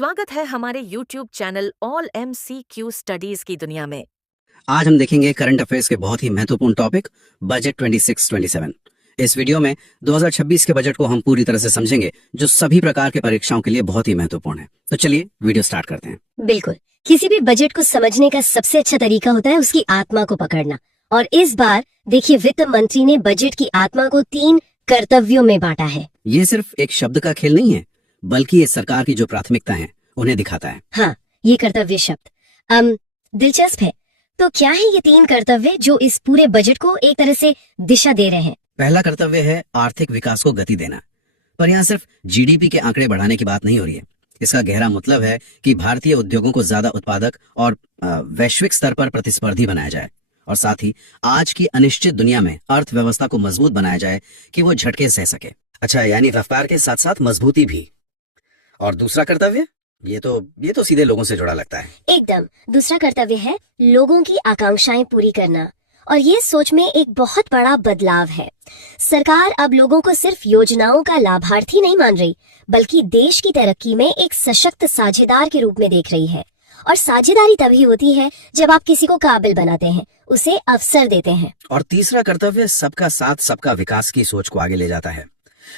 स्वागत है हमारे YouTube channel all MCQ studies की दुनिया में। आज हम देखेंगे करंट अफेयर्स के बहुत ही महत्वपूर्ण टॉपिक बजट 26-27। इस वीडियो में 2026 के बजट को हम पूरी तरह से समझेंगे, जो सभी प्रकार के परीक्षाओं के लिए बहुत ही महत्वपूर्ण है। तो चलिए वीडियो स्टार्ट करते हैं। बिल्कुल, किसी भी बजट को समझने का सबसे अच्छा तरीका होता है उसकी आत्मा को पकड़ना। और इस बार देखिए, वित्त मंत्री ने बजट की आत्मा को 3 कर्तव्यों में बांटा है। ये सिर्फ एक शब्द का खेल नहीं है, बल्कि ये सरकार की जो प्राथमिकता है उन्हें दिखाता है। हाँ, ये कर्तव्य शब्द दिलचस्प है। तो क्या है ये 3 कर्तव्य जो इस पूरे बजट को एक तरह से दिशा दे रहे हैं? पहला कर्तव्य है आर्थिक विकास को गति देना। पर यहाँ सिर्फ जीडीपी के आंकड़े बढ़ाने की बात नहीं हो रही है। इसका गहरा मतलब है कि भारतीय उद्योगों को ज्यादा उत्पादक और वैश्विक स्तर पर प्रतिस्पर्धी बनाया जाए, और साथ ही आज की अनिश्चित दुनिया में अर्थव्यवस्था को मजबूत बनाया जाए कि वो झटके सह सके। अच्छा, यानी रफ्तार के साथ साथ मजबूती भी। और दूसरा कर्तव्य, ये तो सीधे लोगों से जुड़ा लगता है। एकदम, दूसरा कर्तव्य है लोगों की आकांक्षाएं पूरी करना। और ये सोच में एक बहुत बड़ा बदलाव है। सरकार अब लोगों को सिर्फ योजनाओं का लाभार्थी नहीं मान रही, बल्कि देश की तरक्की में एक सशक्त साझेदार के रूप में देख रही है। और साझेदारी तभी होती है जब आप किसी को काबिल बनाते हैं, उसे अवसर देते हैं। और तीसरा कर्तव्य सबका साथ सबका विकास की सोच को आगे ले जाता है।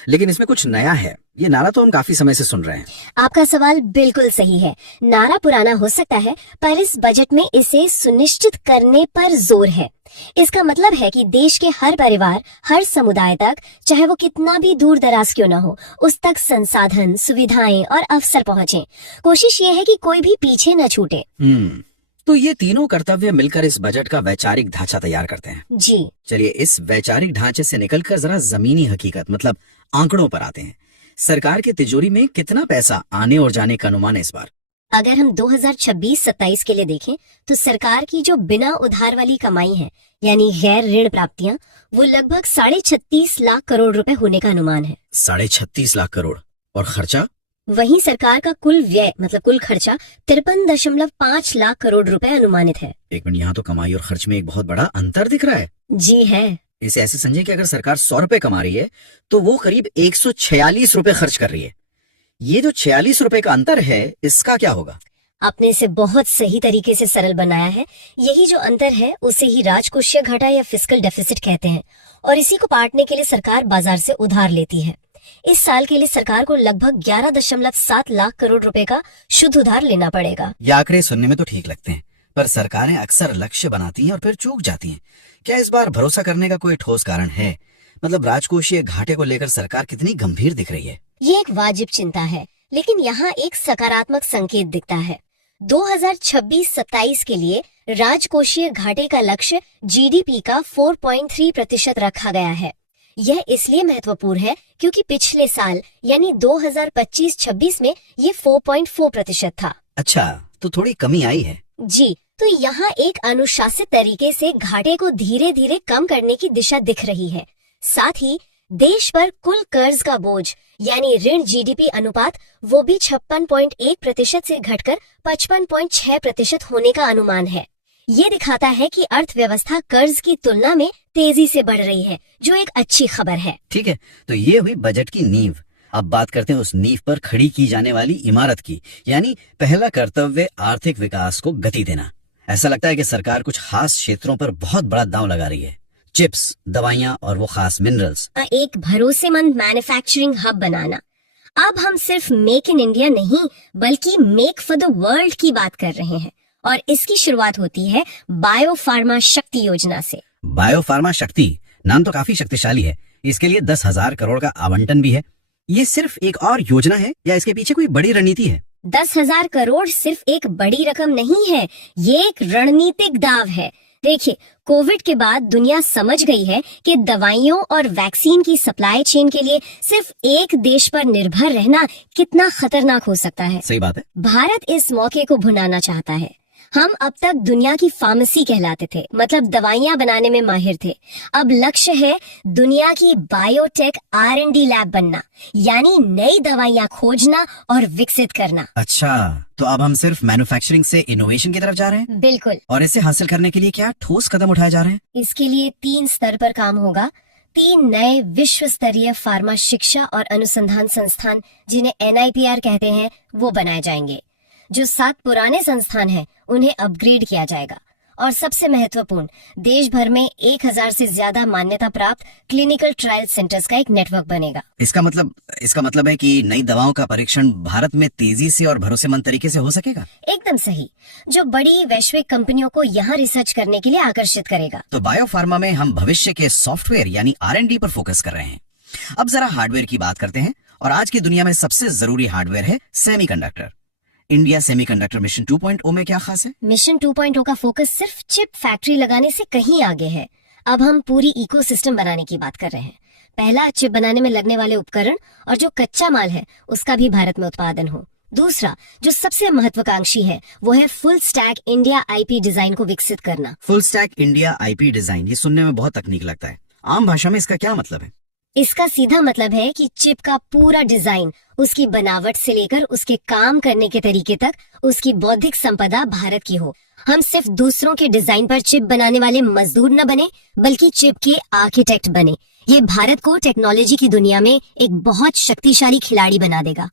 लेकिन इसमें कुछ नया है। ये नारा तो हम काफी समय से सुन रहे हैं। आपका सवाल बिल्कुल सही है। नारा पुराना हो सकता है, पर इस बजट में इसे सुनिश्चित करने पर जोर है। इसका मतलब है कि देश के हर परिवार, हर समुदाय तक, चाहे वो कितना भी दूर दराज क्यों ना हो, उस तक संसाधन, सुविधाएं और अवसर पहुंचे। कोशिश ये है कि कोई भी पीछे न छूटे। तो ये तीनों कर्तव्य मिलकर इस बजट का वैचारिक ढांचा तैयार करते हैं। जी चलिए इस वैचारिक ढांचे से निकलकर जरा जमीनी हकीकत मतलब आंकड़ों पर आते हैं। सरकार की तिजोरी में कितना पैसा आने और जाने का अनुमान है इस बार? अगर हम 2026-27 के लिए देखें तो सरकार की जो बिना उधार वाली कमाई है, यानी गैर ऋण प्राप्तियां, वो लगभग 36.5 लाख करोड़ रुपए होने का अनुमान है। 36.5 लाख करोड़। और खर्चा? वहीं सरकार का कुल व्यय मतलब कुल खर्चा 53.5 लाख करोड़ रुपए अनुमानित है। एक मिनट, यहाँ तो कमाई और खर्च में एक बहुत बड़ा अंतर दिख रहा है। जी है। इसे ऐसे समझे कि अगर सरकार 100 रुपए कमा रही है तो वो करीब 146 रुपए खर्च कर रही है। ये जो 46 रुपए का अंतर है, इसका क्या होगा? आपने इसे बहुत सही तरीके से सरल बनाया है। यही जो अंतर है उसे ही राजकोषीय घाटा या फिस्कल डेफिसिट कहते हैं। और इसी को पाटने के लिए सरकार बाजार से उधार लेती है। इस साल के लिए सरकार को लगभग 11.7 लाख करोड़ रुपए का शुद्ध उधार लेना पड़ेगा। ये आंकड़े सुनने में तो ठीक लगते हैं, पर सरकारें अक्सर लक्ष्य बनाती हैं और फिर चूक जाती हैं। क्या इस बार भरोसा करने का कोई ठोस कारण है? मतलब राजकोषीय घाटे को लेकर सरकार कितनी गंभीर दिख रही है? ये एक वाजिब चिंता है, लेकिन यहाँ एक सकारात्मक संकेत दिखता है। 2026-27 के लिए राजकोषीय घाटे का लक्ष्य जीडीपी का 4.3% रखा गया है। यह इसलिए महत्वपूर्ण है क्योंकि पिछले साल यानी 2025-26 में ये 4.4% था। अच्छा, तो थोड़ी कमी आई है। जी, तो यहाँ एक अनुशासित तरीके से घाटे को धीरे धीरे कम करने की दिशा दिख रही है। साथ ही देश पर कुल कर्ज का बोझ यानी ऋण जीडीपी अनुपात, वो भी 56.1% से घटकर 55.6% होने का अनुमान है। ये दिखाता है कि अर्थव्यवस्था कर्ज की तुलना में तेजी से बढ़ रही है, जो एक अच्छी खबर है। ठीक है, तो ये हुई बजट की नींव। अब बात करते हैं उस नींव पर खड़ी की जाने वाली इमारत की, यानी पहला कर्तव्य आर्थिक विकास को गति देना। ऐसा लगता है कि सरकार कुछ खास क्षेत्रों पर बहुत बड़ा दांव लगा रही है। चिप्स, दवाइयां और वो खास मिनरल्स। एक भरोसेमंद मैन्युफैक्चरिंग हब बनाना। अब हम सिर्फ मेक इन इंडिया नहीं, बल्कि मेक फॉर द वर्ल्ड की बात कर रहे हैं। और इसकी शुरुआत होती है बायो फार्मा शक्ति योजना से। बायो फार्मा शक्ति नाम तो काफी शक्तिशाली है। इसके लिए 10,000 करोड़ का आवंटन भी है। ये सिर्फ एक और योजना है या इसके पीछे कोई बड़ी रणनीति है? 10,000 करोड़ सिर्फ एक बड़ी रकम नहीं है, ये एक रणनीतिक दाव है। देखिए, कोविड के बाद दुनिया समझ गई है कि दवाइयों और वैक्सीन की सप्लाई चेन के लिए सिर्फ एक देश पर निर्भर रहना कितना खतरनाक हो सकता है। सही बात है। भारत इस मौके को भुनाना चाहता है। हम अब तक दुनिया की फार्मेसी कहलाते थे, मतलब दवाइयां बनाने में माहिर थे। अब लक्ष्य है दुनिया की बायोटेक R&D लैब बनना, यानी नई दवाइयां खोजना और विकसित करना। अच्छा, तो अब हम सिर्फ मैन्युफैक्चरिंग से इनोवेशन की तरफ जा रहे हैं? बिल्कुल। और इसे हासिल करने के लिए क्या ठोस कदम उठाए जा रहे हैं? इसके लिए 3 स्तर पर काम होगा। 3 नए विश्व स्तरीय फार्मा शिक्षा और अनुसंधान संस्थान, जिन्हें NIPR कहते हैं, वो बनाए जाएंगे। जो 7 पुराने संस्थान हैं, उन्हें अपग्रेड किया जाएगा। और सबसे महत्वपूर्ण, देश भर में 1000 से ज्यादा मान्यता प्राप्त क्लिनिकल ट्रायल सेंटर्स का एक नेटवर्क बनेगा। इसका मतलब है कि नई दवाओं का परीक्षण भारत में तेजी से और भरोसेमंद तरीके से हो सकेगा। एकदम सही, जो बड़ी वैश्विक कंपनियों को यहाँ रिसर्च करने के लिए आकर्षित करेगा। तो बायोफार्मा में हम भविष्य के सॉफ्टवेयर यानी R&D पर फोकस कर रहे हैं। अब जरा हार्डवेयर की बात करते हैं, और आज की दुनिया में सबसे जरूरी हार्डवेयर है सेमीकंडक्टर। इंडिया सेमीकंडक्टर मिशन 2.0 में क्या खास है? मिशन 2.0 का फोकस सिर्फ चिप फैक्ट्री लगाने से कहीं आगे है। अब हम पूरी इकोसिस्टम बनाने की बात कर रहे हैं। पहला, चिप बनाने में लगने वाले उपकरण और जो कच्चा माल है उसका भी भारत में उत्पादन हो। दूसरा, जो सबसे महत्वाकांक्षी है, वो है full stack India IP design को विकसित करना। Full stack India IP design, ये सुनने में बहुत तकनीक लगता है। आम भाषा में इसका क्या मतलब है? इसका सीधा मतलब है कि चिप का पूरा डिजाइन, उसकी बनावट से लेकर उसके काम करने के तरीके तक, उसकी बौद्धिक संपदा भारत की हो। हम सिर्फ दूसरों के डिजाइन पर चिप बनाने वाले मजदूर न बने, बल्कि चिप के आर्किटेक्ट बने। ये भारत को टेक्नोलॉजी की दुनिया में एक बहुत शक्तिशाली खिलाड़ी बना देगा।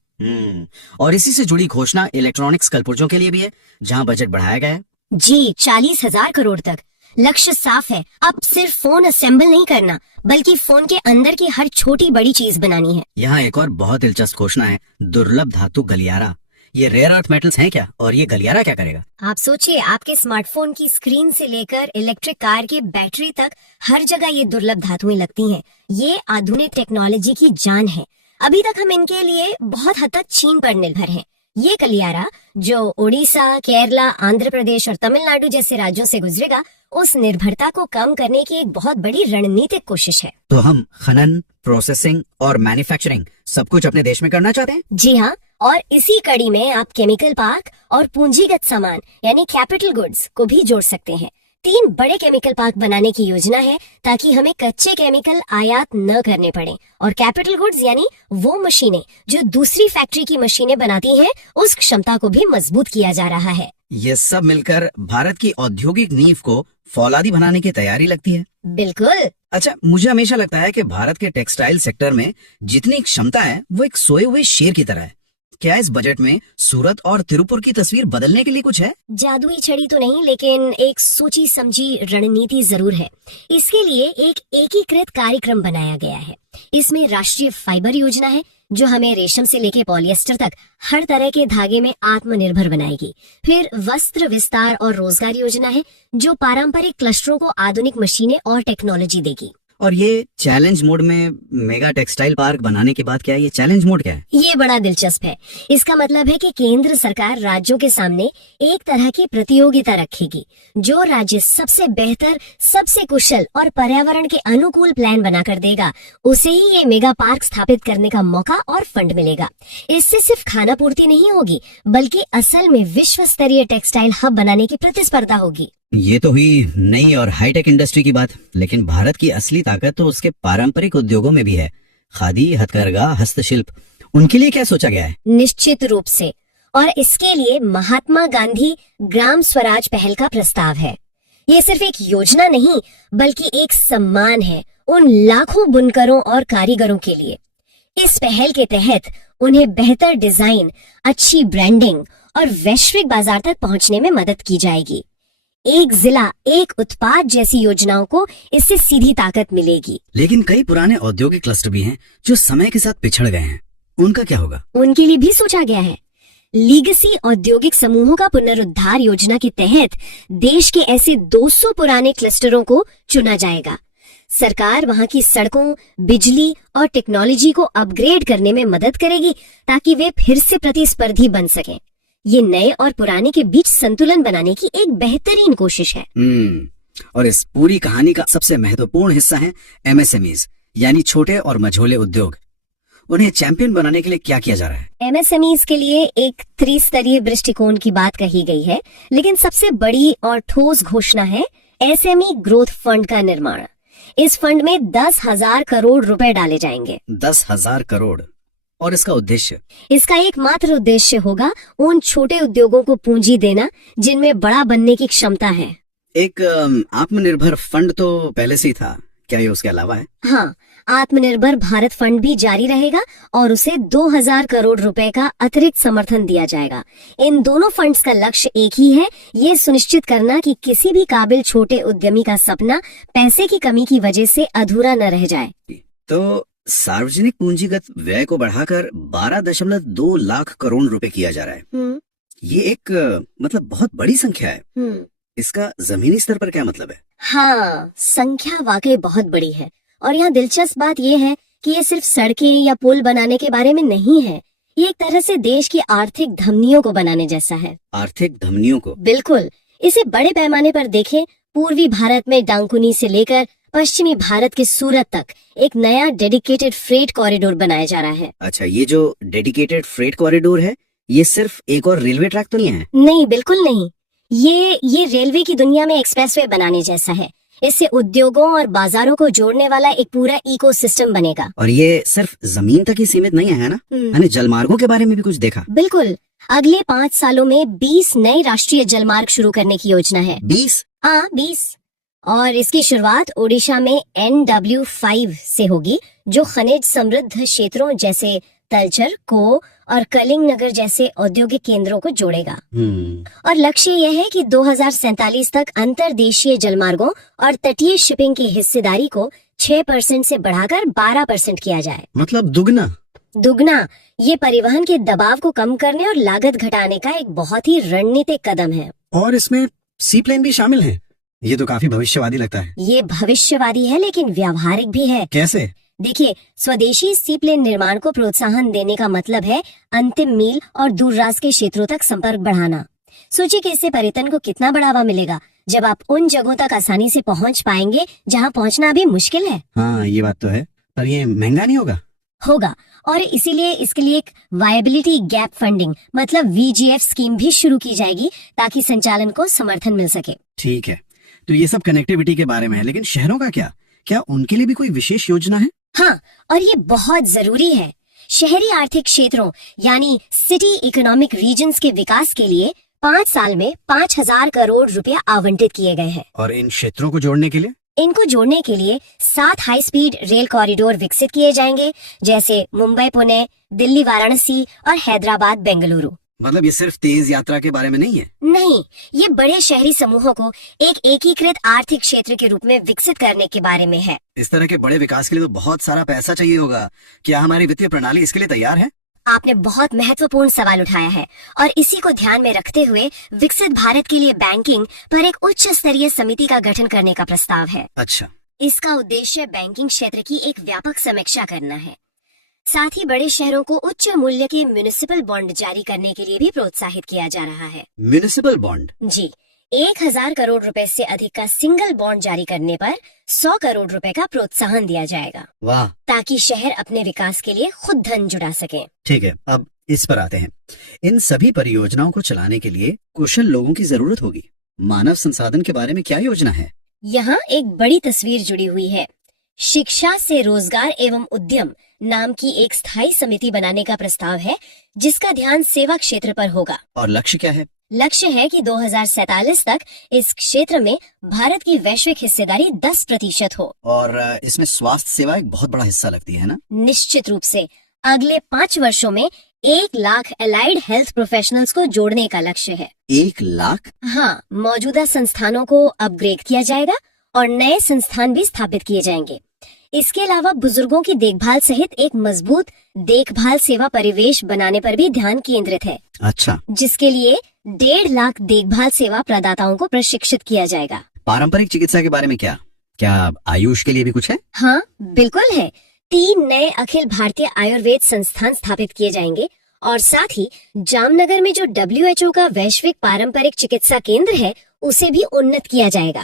और इसी से जुड़ी घोषणा इलेक्ट्रॉनिक्स कलपुर्जों के लिए भी है, जहां बजट बढ़ाया गया है। जी, 40,000 करोड़ तक। लक्ष्य साफ है, अब सिर्फ फोन असेंबल नहीं करना, बल्कि फोन के अंदर की हर छोटी बड़ी चीज बनानी है। यहाँ एक और बहुत दिलचस्प घोषणा है, दुर्लभ धातु गलियारा। ये रेयर अर्थ मेटल्स हैं क्या, और ये गलियारा क्या करेगा? आप सोचिए, आपके स्मार्टफोन की स्क्रीन से लेकर इलेक्ट्रिक कार के बैटरी तक हर जगह ये दुर्लभ धातुएं लगती हैं। ये आधुनिक टेक्नोलॉजी की जान है। अभी तक हम इनके लिए बहुत हद तक चीन पर निर्भर हैं। ये गलियारा, जो उड़ीसा, केरला, आंध्र प्रदेश और तमिलनाडु जैसे राज्यों से गुजरेगा, उस निर्भरता को कम करने की एक बहुत बड़ी रणनीतिक कोशिश है। तो हम खनन, प्रोसेसिंग और मैन्युफैक्चरिंग सब कुछ अपने देश में करना चाहते हैं? जी हाँ, और इसी कड़ी में आप केमिकल पार्क और पूंजीगत सामान यानी कैपिटल गुड्स को भी जोड़ सकते हैं। 3 बड़े केमिकल पार्क बनाने की योजना है, ताकि हमें कच्चे केमिकल आयात न करने पड़े, और कैपिटल गुड्स यानी वो मशीनें जो दूसरी फैक्ट्री की मशीनें बनाती हैं, उस क्षमता को भी मजबूत किया जा रहा है। ये सब मिलकर भारत की औद्योगिक नींव को फौलादी बनाने की तैयारी लगती है। बिल्कुल। अच्छा, मुझे हमेशा लगता है कि भारत के टेक्सटाइल सेक्टर में जितनी क्षमता है, वो एक सोए हुए शेर की तरह है। क्या इस बजट में सूरत और तिरुपुर की तस्वीर बदलने के लिए कुछ है? जादुई छड़ी तो नहीं, लेकिन एक सोची समझी रणनीति जरूर है। इसके लिए एक एकीकृत कार्यक्रम बनाया गया है। इसमें राष्ट्रीय फाइबर योजना है, जो हमें रेशम से लेके पॉलिएस्टर तक हर तरह के धागे में आत्मनिर्भर बनाएगी। फिर वस्त्र विस्तार और रोजगार योजना है, जो पारंपरिक क्लस्टरों को आधुनिक मशीनें और टेक्नोलॉजी देगी। और ये चैलेंज मोड में मेगा टेक्सटाइल पार्क बनाने के बाद क्या है? ये चैलेंज मोड क्या है? ये बड़ा दिलचस्प है। इसका मतलब है कि केंद्र सरकार राज्यों के सामने एक तरह की प्रतियोगिता रखेगी। जो राज्य सबसे बेहतर, सबसे कुशल और पर्यावरण के अनुकूल प्लान बनाकर देगा, उसे ही ये मेगा पार्क स्थापित करने का मौका और फंड मिलेगा। इससे सिर्फ खाना पूर्ति नहीं होगी, बल्कि असल में विश्व स्तरीय टेक्सटाइल हब बनाने की प्रतिस्पर्धा होगी। ये तो हुई नई और हाईटेक इंडस्ट्री की बात, लेकिन भारत की असली ताकत तो उसके पारंपरिक उद्योगों में भी है। खादी, हथकरघा, हस्तशिल्प, उनके लिए क्या सोचा गया है? निश्चित रूप से, और इसके लिए महात्मा गांधी ग्राम स्वराज पहल का प्रस्ताव है। ये सिर्फ एक योजना नहीं, बल्कि एक सम्मान है उन लाखों बुनकरों और कारीगरों के लिए। इस पहल के तहत उन्हें बेहतर डिजाइन, अच्छी ब्रांडिंग और वैश्विक बाजार तक पहुंचने में मदद की जाएगी। एक जिला एक उत्पाद जैसी योजनाओं को इससे सीधी ताकत मिलेगी। लेकिन कई पुराने औद्योगिक क्लस्टर भी हैं जो समय के साथ पिछड़ गए हैं, उनका क्या होगा? उनके लिए भी सोचा गया है। लीगेसी औद्योगिक समूहों का पुनरुद्धार योजना के तहत देश के ऐसे 200 पुराने क्लस्टरों को चुना जाएगा। सरकार वहां की सड़कों, बिजली और टेक्नोलॉजी को अपग्रेड करने में मदद करेगी, ताकि वे फिर से प्रतिस्पर्धी बन सकें। ये नए और पुराने के बीच संतुलन बनाने की एक बेहतरीन कोशिश है। और इस पूरी कहानी का सबसे महत्वपूर्ण हिस्सा है MSMEs, यानी छोटे और मझोले उद्योग। उन्हें चैंपियन बनाने के लिए क्या किया जा रहा है? MSMEs के लिए एक त्रिस्तरीय दृष्टिकोण की बात कही गई है, लेकिन सबसे बड़ी और ठोस घोषणा है SME ग्रोथ फंड का निर्माण। इस फंड में 10,000 करोड़ रुपए डाले जाएंगे। 10,000 करोड़। और इसका उद्देश्य? इसका एकमात्र उद्देश्य होगा उन छोटे उद्योगों को पूंजी देना जिनमें बड़ा बनने की क्षमता है। एक आत्मनिर्भर फंड तो पहले से ही था, क्या ये उसके अलावा है? हाँ, आत्मनिर्भर भारत फंड भी जारी रहेगा और उसे 2000 करोड़ रुपए का अतिरिक्त समर्थन दिया जाएगा। इन दोनों फंड्स का लक्ष्य एक ही है, ये सुनिश्चित करना कि किसी भी काबिल छोटे उद्यमी का सपना पैसे की कमी की वजह से अधूरा न रह जाए। तो सार्वजनिक पूंजीगत व्यय को बढ़ाकर 12.2 लाख करोड़ रुपए किया जा रहा है। ये एक मतलब बहुत बड़ी संख्या है। इसका जमीनी स्तर पर क्या मतलब है? हाँ, संख्या वाकई बहुत बड़ी है और यहाँ दिलचस्प बात यह है कि ये सिर्फ सड़कें या पुल बनाने के बारे में नहीं है, ये एक तरह से देश की आर्थिक धमनियों को बनाने जैसा है। आर्थिक धमनियों को? बिल्कुल, इसे बड़े पैमाने पर देखें, पूर्वी भारत में डांकुनी से लेकर पश्चिमी भारत के सूरत तक एक नया डेडिकेटेड फ्रेट कॉरिडोर बनाया जा रहा है। अच्छा, ये जो डेडिकेटेड फ्रेट कॉरिडोर है, ये सिर्फ एक और रेलवे ट्रैक तो नहीं है? नहीं, बिल्कुल नहीं। ये रेलवे की दुनिया में एक्सप्रेसवे बनाने जैसा है। इससे उद्योगों और बाजारों को जोड़ने वाला एक पूरा इकोसिस्टम बनेगा। और ये सिर्फ जमीन तक ही सीमित नहीं है ना? मैंने जलमार्गों के बारे में भी कुछ देखा। बिल्कुल, अगले 5 सालों में 20 नए राष्ट्रीय जलमार्ग शुरू करने की योजना है। 20? हाँ, 20। और इसकी शुरुआत ओडिशा में NW5 से होगी, जो खनिज समृद्ध क्षेत्रों जैसे तलचर, को और कलिंग नगर जैसे औद्योगिक केंद्रों को जोड़ेगा। और लक्ष्य यह है कि 2047 तक अंतर्देशीय जलमार्गों और तटीय शिपिंग की हिस्सेदारी को 6% से बढ़ाकर 12% किया जाए। मतलब दुगना। ये परिवहन के दबाव को कम करने और लागत घटाने का एक बहुत ही रणनीतिक कदम है। और इसमें सी प्लेन भी शामिल है। ये तो काफी भविष्यवादी लगता है। ये भविष्यवादी है लेकिन व्यावहारिक भी है। कैसे? देखिए, स्वदेशी सी प्लेन निर्माण को प्रोत्साहन देने का मतलब है अंतिम मील और दूरराज के क्षेत्रों तक संपर्क बढ़ाना। सोचिए कि इससे पर्यटन को कितना बढ़ावा मिलेगा जब आप उन जगहों तक आसानी से पहुंच पाएंगे जहां पहुंचना अभी मुश्किल है। हाँ, ये बात तो है, पर ये महंगा नहीं होगा? और इसीलिए इसके लिए एक वायबिलिटी गैप फंडिंग मतलब VGF स्कीम भी शुरू की जाएगी ताकि संचालन को समर्थन मिल सके। ठीक है, तो ये सब कनेक्टिविटी के बारे में है, लेकिन शहरों का क्या उनके लिए भी कोई विशेष योजना है? हाँ, और ये बहुत जरूरी है। शहरी आर्थिक क्षेत्रों यानी सिटी इकोनॉमिक रीजन्स के विकास के लिए 5 साल में 5000 करोड़ रुपया आवंटित किए गए हैं। और इन क्षेत्रों को जोड़ने के लिए? इनको जोड़ने के लिए 7 हाई स्पीड रेल कॉरिडोर विकसित किए जाएंगे, जैसे मुंबई पुणे, दिल्ली वाराणसी और हैदराबाद बेंगलुरु। मतलब ये सिर्फ तेज यात्रा के बारे में नहीं है? नहीं, ये बड़े शहरी समूहों को एक एकीकृत आर्थिक क्षेत्र के रूप में विकसित करने के बारे में है। इस तरह के बड़े विकास के लिए तो बहुत सारा पैसा चाहिए होगा। क्या हमारी वित्तीय प्रणाली इसके लिए तैयार है? आपने बहुत महत्वपूर्ण सवाल उठाया है और इसी को ध्यान में रखते हुए विकसित भारत के लिए बैंकिंग पर एक उच्च स्तरीय समिति का गठन करने का प्रस्ताव है। अच्छा, इसका उद्देश्य बैंकिंग क्षेत्र की एक व्यापक समीक्षा करना है। साथ ही बड़े शहरों को उच्च मूल्य के म्युनिसिपल बॉन्ड जारी करने के लिए भी प्रोत्साहित किया जा रहा है। Municipal bond? जी, 1000 करोड़ रुपए से अधिक का सिंगल बॉन्ड जारी करने पर 100 करोड़ रुपए का प्रोत्साहन दिया जाएगा। वाह! ताकि शहर अपने विकास के लिए खुद धन जुटा सके। ठीक है, अब इस पर आते हैं। इन सभी परियोजनाओं को चलाने के लिए कुशल लोगों की जरूरत होगी। मानव संसाधन के बारे में क्या योजना है? यहाँ एक बड़ी तस्वीर जुड़ी हुई है। शिक्षा से रोजगार एवं उद्यम नाम की एक स्थायी समिति बनाने का प्रस्ताव है, जिसका ध्यान सेवा क्षेत्र पर होगा। और लक्ष्य क्या है? लक्ष्य है कि 2047 तक इस क्षेत्र में भारत की वैश्विक हिस्सेदारी 10% हो। और इसमें स्वास्थ्य सेवा एक बहुत बड़ा हिस्सा लगती है ना? निश्चित रूप से। अगले 5 वर्षों में 1 लाख एलाइड हेल्थ प्रोफेशनल्स को जोड़ने का लक्ष्य है। 1 लाख? हाँ, मौजूदा संस्थानों को अपग्रेड किया जाएगा और नए संस्थान भी स्थापित किए जाएंगे। इसके अलावा बुजुर्गों की देखभाल सहित एक मजबूत देखभाल सेवा परिवेश बनाने पर भी ध्यान केंद्रित है। अच्छा, जिसके लिए 1.5 लाख देखभाल सेवा प्रदाताओं को प्रशिक्षित किया जाएगा। पारंपरिक चिकित्सा के बारे में क्या आयुष के लिए भी कुछ है? हाँ, बिल्कुल है। 3 नए अखिल भारतीय आयुर्वेद संस्थान स्थापित किए जाएंगे और साथ ही जामनगर में जो WHO का वैश्विक पारंपरिक चिकित्सा केंद्र है उसे भी उन्नत किया जाएगा।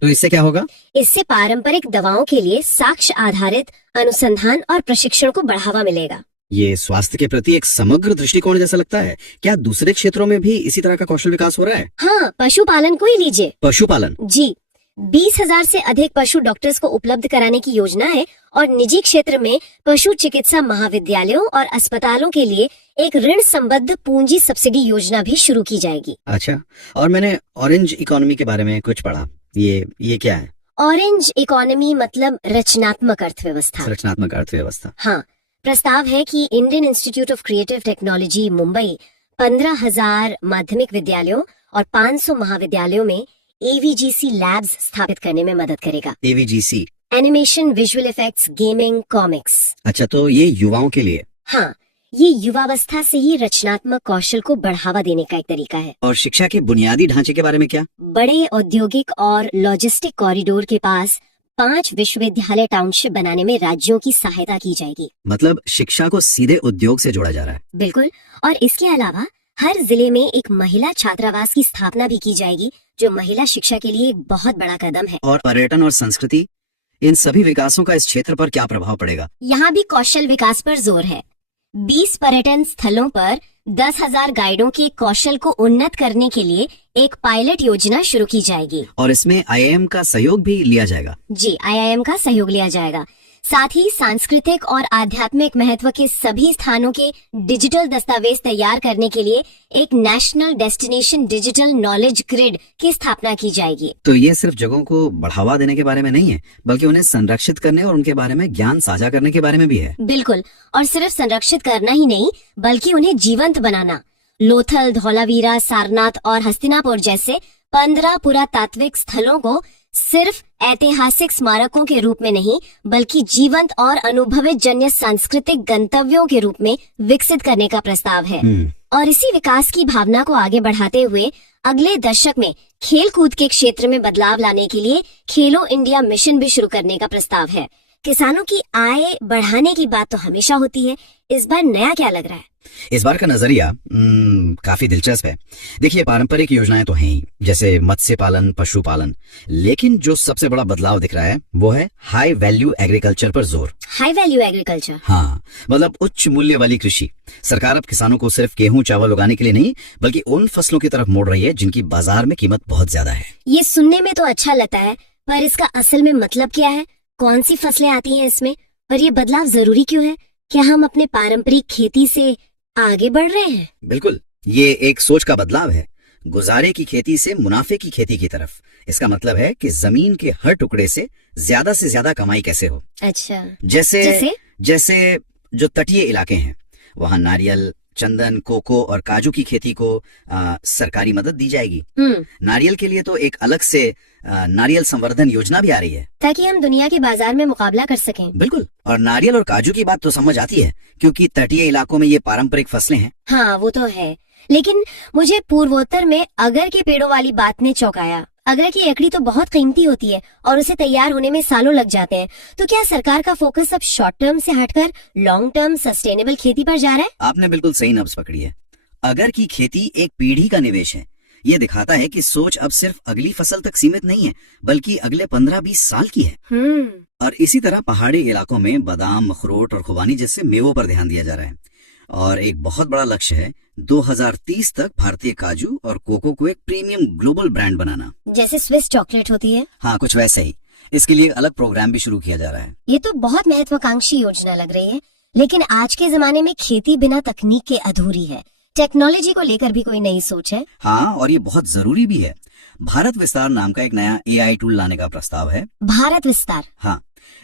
तो इससे क्या होगा? इससे पारंपरिक दवाओं के लिए साक्ष्य आधारित अनुसंधान और प्रशिक्षण को बढ़ावा मिलेगा। ये स्वास्थ्य के प्रति एक समग्र दृष्टिकोण जैसा लगता है। क्या दूसरे क्षेत्रों में भी इसी तरह का कौशल विकास हो रहा है? हाँ, पशुपालन को ही लीजिए। पशुपालन? जी, 20,000 से अधिक पशु डॉक्टर्स को उपलब्ध कराने की योजना है और निजी क्षेत्र में पशु चिकित्सा महाविद्यालयों और अस्पतालों के लिए एक ऋण संबद्ध पूंजी सब्सिडी योजना भी शुरू की जाएगी। अच्छा, और मैंने ऑरेंज इकोनॉमी के बारे में कुछ पढ़ा। ये क्या है? ऑरेंज इकोनॉमी मतलब रचनात्मक अर्थव्यवस्था। रचनात्मक अर्थव्यवस्था। हाँ, प्रस्ताव है कि Indian institute of creative technology Mumbai 15,000 माध्यमिक विद्यालयों और 500 महाविद्यालयों में AVGC लैब्स स्थापित करने में मदद करेगा। AVGC animation, visual effects, gaming, comics. अच्छा, तो ये युवाओं के लिए। हाँ, ये युवावस्था से ही रचनात्मक कौशल को बढ़ावा देने का एक तरीका है। और शिक्षा के बुनियादी ढांचे के बारे में क्या? बड़े औद्योगिक और लॉजिस्टिक कॉरिडोर के पास 5 विश्वविद्यालय टाउनशिप बनाने में राज्यों की सहायता की जाएगी। मतलब शिक्षा को सीधे उद्योग से जोड़ा जा रहा है। बिल्कुल। और इसके अलावा हर जिले में एक महिला छात्रावास की स्थापना भी की जाएगी, जो महिला शिक्षा के लिए एक बहुत बड़ा कदम है। और पर्यटन और संस्कृति, इन सभी विकासों का इस क्षेत्र पर क्या प्रभाव पड़ेगा? यहाँ भी कौशल विकास पर जोर है। 20 पर्यटन स्थलों पर 10,000 गाइडों के कौशल को उन्नत करने के लिए एक पायलट योजना शुरू की जाएगी। और इसमें IIM का सहयोग भी लिया जाएगा। जी, IIM का सहयोग लिया जाएगा। साथ ही सांस्कृतिक और आध्यात्मिक महत्व के सभी स्थानों के डिजिटल दस्तावेज तैयार करने के लिए एक national destination digital knowledge grid की स्थापना की जाएगी। तो ये सिर्फ जगहों को बढ़ावा देने के बारे में नहीं है, बल्कि उन्हें संरक्षित करने और उनके बारे में ज्ञान साझा करने के बारे में भी है। बिल्कुल। और सिर्फ संरक्षित करना ही नहीं, बल्कि उन्हें जीवंत बनाना। लोथल, धौलावीरा, सारनाथ और हस्तिनापुर जैसे 15 पुरातात्विक स्थलों को सिर्फ ऐतिहासिक स्मारकों के रूप में नहीं, बल्कि जीवंत और अनुभवित जन्य सांस्कृतिक गंतव्यों के रूप में विकसित करने का प्रस्ताव है। और इसी विकास की भावना को आगे बढ़ाते हुए अगले दशक में खेल कूद के क्षेत्र में बदलाव लाने के लिए खेलो इंडिया मिशन भी शुरू करने का प्रस्ताव है। किसानों की आय बढ़ाने की बात तो हमेशा होती है, इस बार नया क्या लग रहा है? इस बार का नजरिया काफी दिलचस्प है। देखिए, पारंपरिक योजनाएं तो हैं ही, जैसे मत्स्य पालन, पशुपालन, लेकिन जो सबसे बड़ा बदलाव दिख रहा है वो है हाई वैल्यू एग्रीकल्चर पर जोर। High value agriculture? हाँ, मतलब उच्च मूल्य वाली कृषि। सरकार अब किसानों को सिर्फ गेहूं चावल उगाने के लिए नहीं, बल्कि उन फसलों की तरफ मोड़ रही है जिनकी बाजार में कीमत बहुत ज्यादा है। ये सुनने में तो अच्छा लगता है, पर इसका असल में मतलब क्या है? कौन सी फसलें आती हैं इसमें? और ये बदलाव जरूरी क्यों है? क्या हम अपने पारंपरिक खेती से आगे बढ़ रहे हैं? बिल्कुल, ये एक सोच का बदलाव है, गुजारे की खेती से मुनाफे की खेती की तरफ। इसका मतलब है कि जमीन के हर टुकड़े से ज्यादा कमाई कैसे हो। अच्छा, जैसे जो तटीय इलाके हैं, वहाँ नारियल, चंदन, कोको और काजू की खेती को सरकारी मदद दी जाएगी। नारियल के लिए तो एक अलग से नारियल संवर्धन योजना भी आ रही है, ताकि हम दुनिया के बाजार में मुकाबला कर सकें। बिल्कुल। और नारियल और काजू की बात तो समझ आती है, क्योंकि तटीय इलाकों में ये पारंपरिक फसलें हैं। हाँ, वो तो है, लेकिन मुझे पूर्वोत्तर में अगर के पेड़ों वाली बात ने चौंकाया। अगर की लकड़ी तो बहुत कीमती होती है और उसे तैयार होने में सालों लग जाते हैं। तो क्या सरकार का फोकस अब शॉर्ट टर्म से हटकर लॉन्ग टर्म सस्टेनेबल खेती पर जा रहा है? आपने बिल्कुल सही नब्ज पकड़ी है। अगर की खेती एक पीढ़ी का निवेश है। ये दिखाता है कि सोच अब सिर्फ अगली फसल तक सीमित नहीं है, बल्कि अगले 15-20 साल की है। और इसी तरह पहाड़ी इलाकों में बादाम, अखरोट और खुबानी जैसे मेवों पर ध्यान दिया जा रहा है। और एक बहुत बड़ा लक्ष्य है 2030 तक भारतीय काजू और कोको को एक प्रीमियम ग्लोबल ब्रांड बनाना, जैसे स्विस चॉकलेट होती है। हाँ, कुछ वैसे ही। इसके लिए अलग प्रोग्राम भी शुरू किया जा रहा है। ये तो बहुत महत्वाकांक्षी योजना लग रही है, लेकिन आज के जमाने में खेती बिना तकनीक के अधूरी है। टेक्नोलॉजी को लेकर भी कोई नई सोच है? हाँ, और ये बहुत जरूरी भी है। भारत विस्तार नाम का एक नया AI टूल लाने का प्रस्ताव है। भारत विस्तार? हाँ,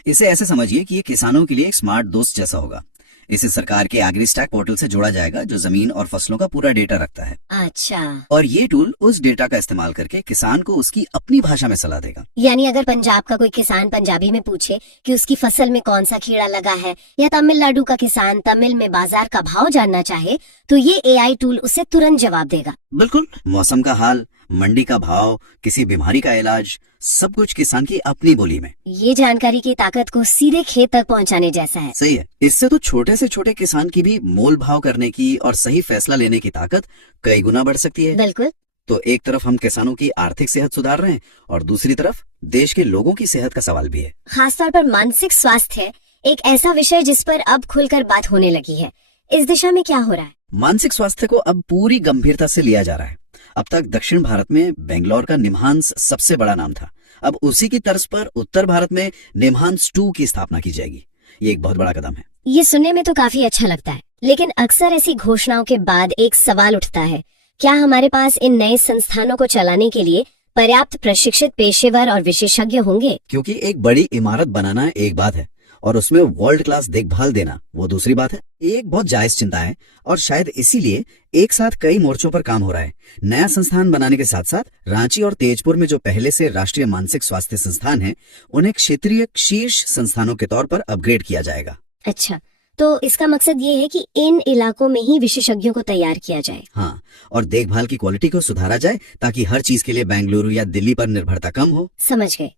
इसे ऐसे समझिए कि ये किसानों के लिए एक स्मार्ट दोस्त जैसा होगा। इसे सरकार के एग्री स्टैक पोर्टल से जोड़ा जाएगा, जो जमीन और फसलों का पूरा डेटा रखता है। अच्छा। और ये टूल उस डेटा का इस्तेमाल करके किसान को उसकी अपनी भाषा में सलाह देगा। यानी अगर पंजाब का कोई किसान पंजाबी में पूछे कि उसकी फसल में कौन सा कीड़ा लगा है, या तमिलनाडु का किसान तमिल में बाजार का भाव जानना चाहे, तो ये AI टूल उसे तुरंत जवाब देगा। बिल्कुल। मौसम का हाल, मंडी का भाव, किसी बीमारी का इलाज, सब कुछ किसान की अपनी बोली में। ये जानकारी की ताकत को सीधे खेत तक पहुंचाने जैसा है। सही है। इससे तो छोटे से छोटे किसान की भी मोल भाव करने की और सही फैसला लेने की ताकत कई गुना बढ़ सकती है। बिल्कुल। तो एक तरफ हम किसानों की आर्थिक सेहत सुधार रहे हैं, और दूसरी तरफ देश के लोगों की सेहत का सवाल भी है। खासतौर पर मानसिक स्वास्थ्य एक ऐसा विषय जिस पर अब खुलकर बात होने लगी है। इस दिशा में क्या हो रहा है? मानसिक स्वास्थ्य को अब पूरी गंभीरता से लिया जा रहा है। अब तक दक्षिण भारत में बेंगलोर का निम्हांस सबसे बड़ा नाम था। अब उसी की तर्ज पर उत्तर भारत में निम्हांस 2 की स्थापना की जाएगी। ये एक बहुत बड़ा कदम है। ये सुनने में तो काफी अच्छा लगता है, लेकिन अक्सर ऐसी घोषणाओं के बाद एक सवाल उठता है, क्या हमारे पास इन नए संस्थानों को चलाने के लिए पर्याप्त प्रशिक्षित पेशेवर और विशेषज्ञ होंगे? क्योंकि एक बड़ी इमारत बनाना एक बात है और उसमें वर्ल्ड क्लास देखभाल देना वो दूसरी बात है। ये एक बहुत जायज चिंता है और शायद इसीलिए एक साथ कई मोर्चों पर काम हो रहा है। नया संस्थान बनाने के साथ साथ रांची और तेजपुर में जो पहले से राष्ट्रीय मानसिक स्वास्थ्य संस्थान हैं, उन्हें क्षेत्रीय शीर्ष संस्थानों के तौर पर अपग्रेड किया जाएगा। अच्छा, तो इसका मकसद ये है कि इन इलाकों में ही विशेषज्ञों को तैयार किया जाए। हाँ, और देखभाल की क्वालिटी को सुधारा जाए ताकि हर चीज के लिए बेंगलुरु या दिल्ली पर निर्भरता कम हो। समझ गए।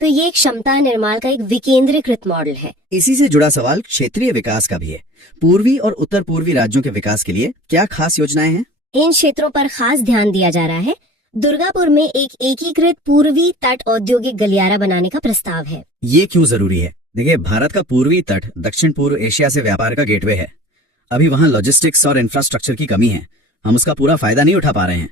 तो ये एक क्षमता निर्माण का एक विकेंद्रीकृत मॉडल है। इसी से जुड़ा सवाल क्षेत्रीय विकास का भी है। पूर्वी और उत्तर पूर्वी राज्यों के विकास के लिए क्या खास योजनाएं हैं? इन क्षेत्रों पर खास ध्यान दिया जा रहा है। दुर्गापुर में एक एकीकृत पूर्वी तट औद्योगिक गलियारा बनाने का प्रस्ताव है। ये क्यों जरूरी है? देखिए, भारत का पूर्वी तट दक्षिण पूर्व एशिया से व्यापार का गेटवे है। अभी वहाँ लॉजिस्टिक्स और इंफ्रास्ट्रक्चर की कमी है। हम उसका पूरा फायदा नहीं उठा पा रहे हैं।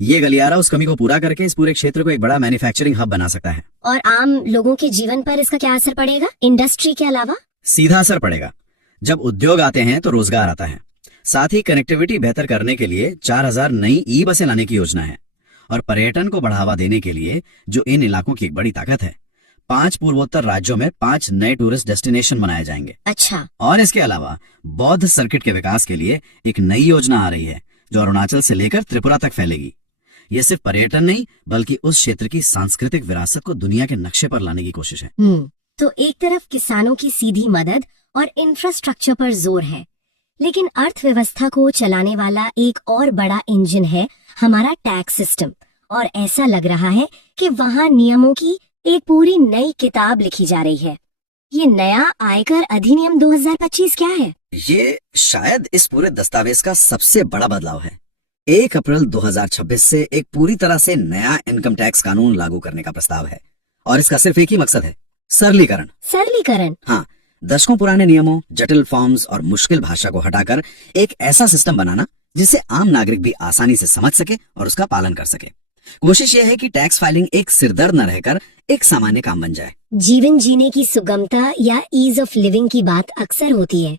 ये गलियारा उस कमी को पूरा करके इस पूरे क्षेत्र को एक बड़ा मैन्युफैक्चरिंग हब बना सकता है। और आम लोगों के जीवन पर इसका क्या असर पड़ेगा? इंडस्ट्री के अलावा सीधा असर पड़ेगा। जब उद्योग आते हैं तो रोजगार आता है। साथ ही कनेक्टिविटी बेहतर करने के लिए 4000 नई ई बसें लाने की योजना है। और पर्यटन को बढ़ावा देने के लिए, जो इन इलाकों की एक बड़ी ताकत है, 5 पूर्वोत्तर राज्यों में 5 नए टूरिस्ट डेस्टिनेशन बनाए जाएंगे। अच्छा, और इसके अलावा बौद्ध सर्किट के विकास के लिए एक नई योजना आ रही है जो अरुणाचल से लेकर त्रिपुरा तक फैलेगी। ये सिर्फ पर्यटन नहीं बल्कि उस क्षेत्र की सांस्कृतिक विरासत को दुनिया के नक्शे पर लाने की कोशिश है। तो एक तरफ किसानों की सीधी मदद और इंफ्रास्ट्रक्चर पर जोर है, लेकिन अर्थव्यवस्था को चलाने वाला एक और बड़ा इंजन है हमारा टैक्स सिस्टम। और ऐसा लग रहा है कि वहाँ नियमों की एक पूरी नई किताब लिखी जा रही है। ये नया आयकर अधिनियम 2025 क्या है? ये शायद इस पूरे दस्तावेज का सबसे बड़ा बदलाव है। 1 अप्रैल 2026 से एक पूरी तरह से नया इनकम टैक्स कानून लागू करने का प्रस्ताव है और इसका सिर्फ एक ही मकसद है, सरलीकरण। सरलीकरण? हाँ, दशकों पुराने नियमों, जटिल फॉर्म्स और मुश्किल भाषा को हटाकर एक ऐसा सिस्टम बनाना जिसे आम नागरिक भी आसानी से समझ सके और उसका पालन कर सके। कोशिश यह है कि टैक्स फाइलिंग एक सिरदर्द न रहकर एक सामान्य काम बन जाए। जीवन जीने की सुगमता या ईज ऑफ लिविंग की बात अक्सर होती है।